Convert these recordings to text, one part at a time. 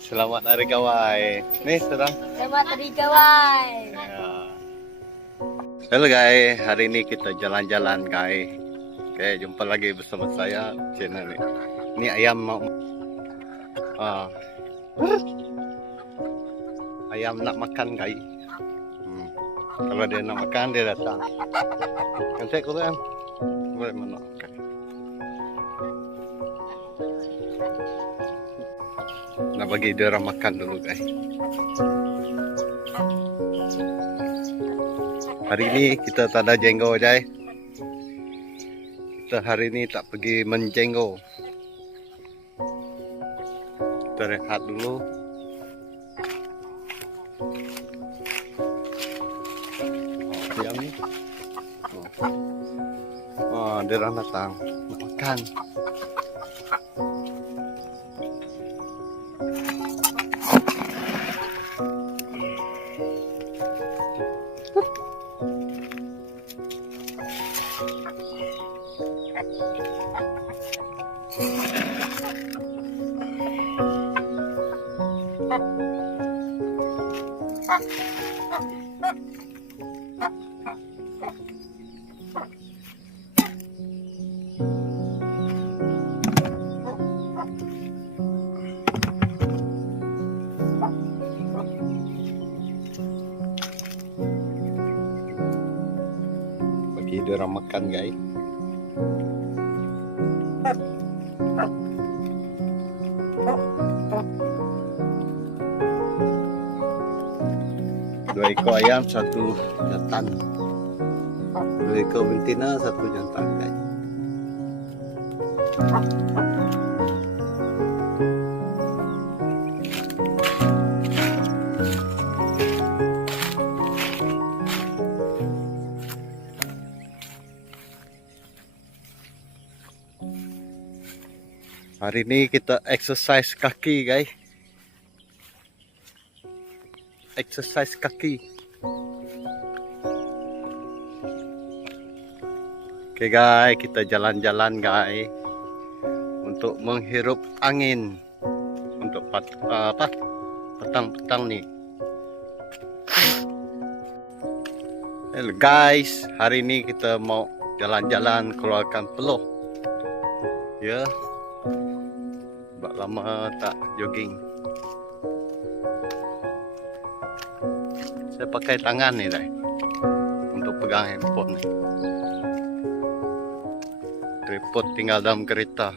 Selamat Hari Kawaii. Nih, sedang. Selamat hari kawan. Ya. Halo guys, hari ini kita jalan-jalan guys. Oke, jumpa lagi bersama saya channel ini. Ini ayam mau ah. Ayam nak makan guys. Hmm. Kalau dia nak makan dia datang. Kan saya kurang. Boleh mana makan. Nak bagi dia orang makan dulu guys. Hari ini kita tak ada jenggo Jai. Kita hari ini tak pergi menjenggo. Kita rehat dulu. Oh, ni. Oh. oh, dia datang makan. Bagi dia orang makan guys. Dua ekor ayam, satu jantan. Dua ekor betina, satu jantan guys. Hari ini kita exercise kaki guys. Exercise kaki. Oke guys, kita jalan-jalan guys untuk menghirup angin untuk pat, apa petang-petang nih. Hello guys, hari ini kita mau jalan-jalan keluarkan peluh. Ya, Sebab lama tak jogging. Saya pakai tangan ni dah untuk pegang handphone ni. Tripod tinggal dalam kereta.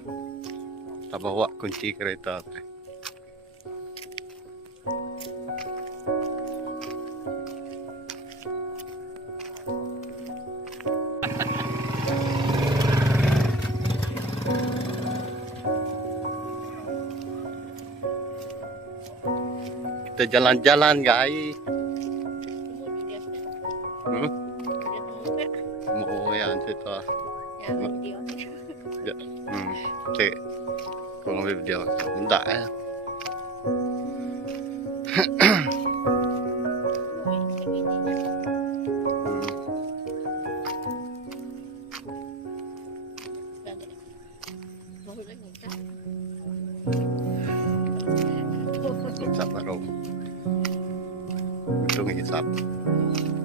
Tak bawa kunci kereta. Kita jalan-jalan guys. Mukukuya ang sito. Yan, video. Hmm. Sige. Kung video. Ang dahil. Isap na rong. Itong isap. Itong isap.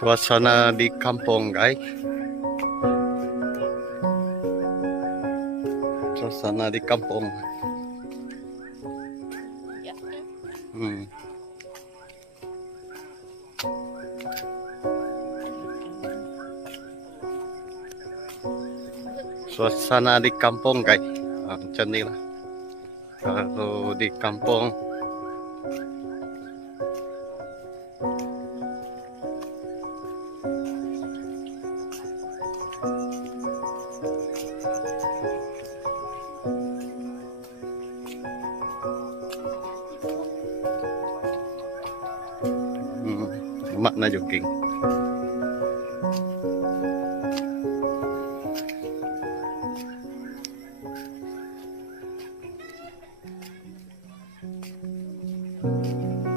Suasana di kampung, guys. Suasana di kampung. Hmm. Suasana di kampung, guys. Ah, macam. Kalau di kampung na jogging. Di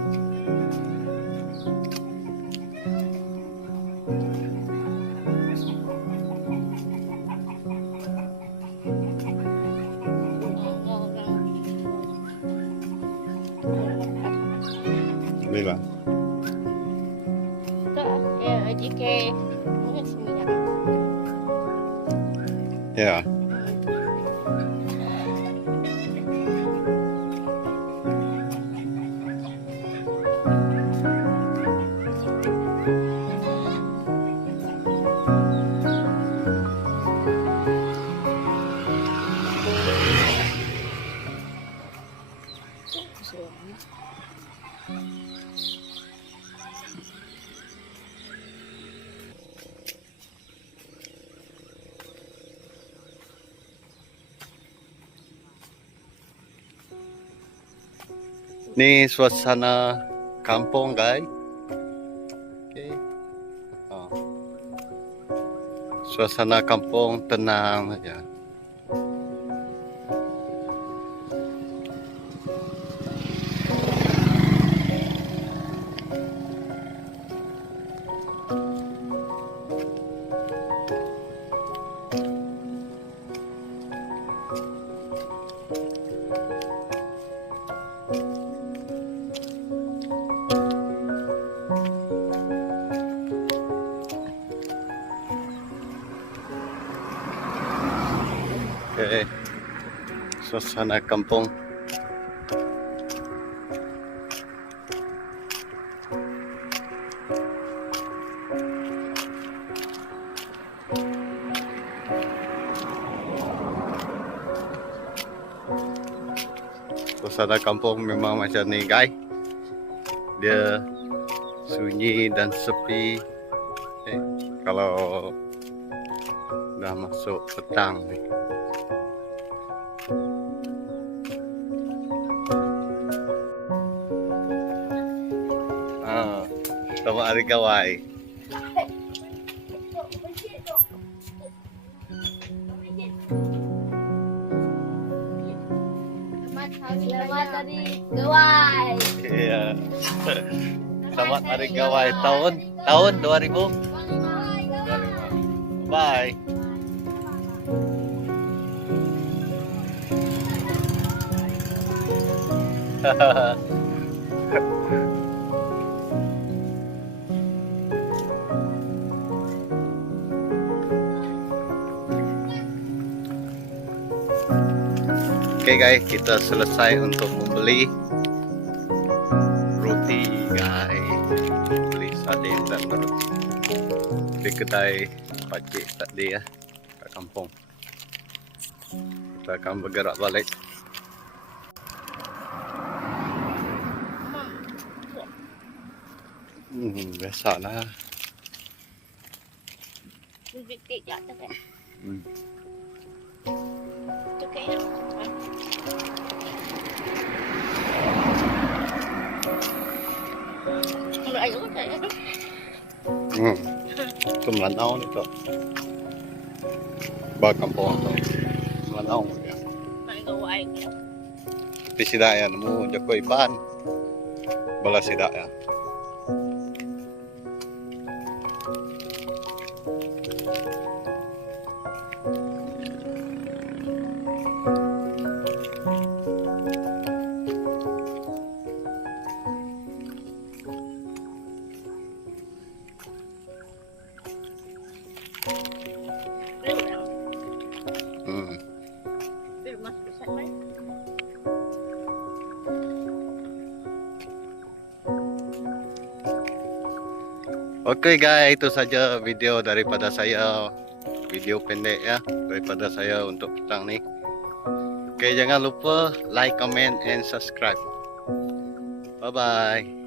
Yeah. Ni suasana kampung, guys. Okay. Oh. Suasana kampung tenang aja. Okay. Suasana kampung. Suasana kampung memang macam ni guys. Dia sunyi dan sepi. Eh, kalau dah masuk petang ni. Hari kawai. Selamat hari gawai. Iya. Selamat hari kawai tahun tahun 2000. Bye. Oke guys, kita selesai untuk membeli roti guys. Beli sardin dan roti. Di kedai pakcik tadi ya, kat kampung. Kita akan bergerak balik. Hmm, biasalah. Je tak. Hmm. Malanaw nito. Bakang po ito. Malanaw mo yan. Naigawain yan. Pisida yan mo. Diyakoy ban. Bala sida yan. Oke guys, itu saja video daripada saya. Video pendek ya daripada saya untuk petang nih. Oke, jangan lupa like, comment, and subscribe. Bye bye.